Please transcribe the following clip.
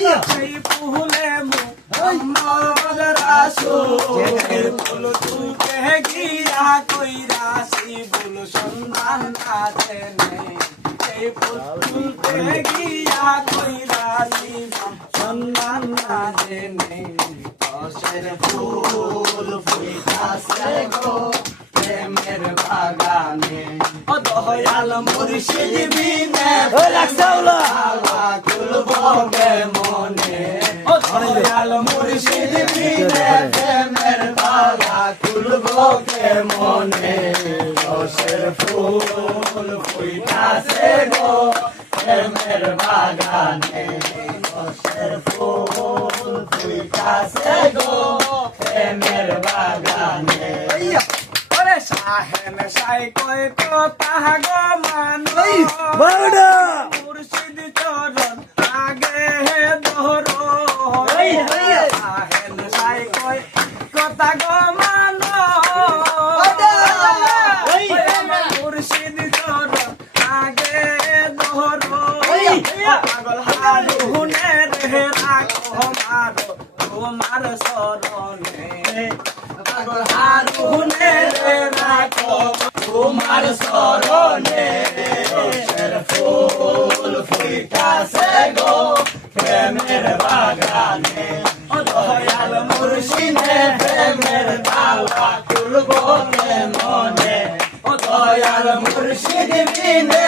সেই ফুলে মোহাম্মদ রাসূল ফুল তুলতে গিয়া কইরাছি ভুল সন্ধান আছে নেই সেই ফুল তুলতে গিয়া কইরাছি সন্ধান আছে নেই রসের ফুল ফুইতাছে গো প্রেমের বাগানে ও দয়াল মুর্শিদ বিনে খুলবো গে মনে ও দয়াল মুর্শিদ বিনে প্রেমের বালা খুলবো গে মনে রসের ফুল ফুইতাছে গো প্রেমের বাগানে রসের ফুল ফুইতাছে গো প্রেমের বাগানে শাহেন সাই কয় কথা গো মানো মুর্শিদ চরণ আগে ধরো শাহেন সাই কয় কথা গো মানো মুর্শিদ চরণ আগে ধরো পাগল হারুনে রে রাখো মারো তোমার শরণে পাগল হারুনে রে রাখো তোমার শরণে রসের ফুল ফুইতাছে গো প্রেমের বাগানে ও দয়াল মুর্শিদে প্রেমের বালা খুলবো গে মনে ও দয়াল মুর্শিদ বিনে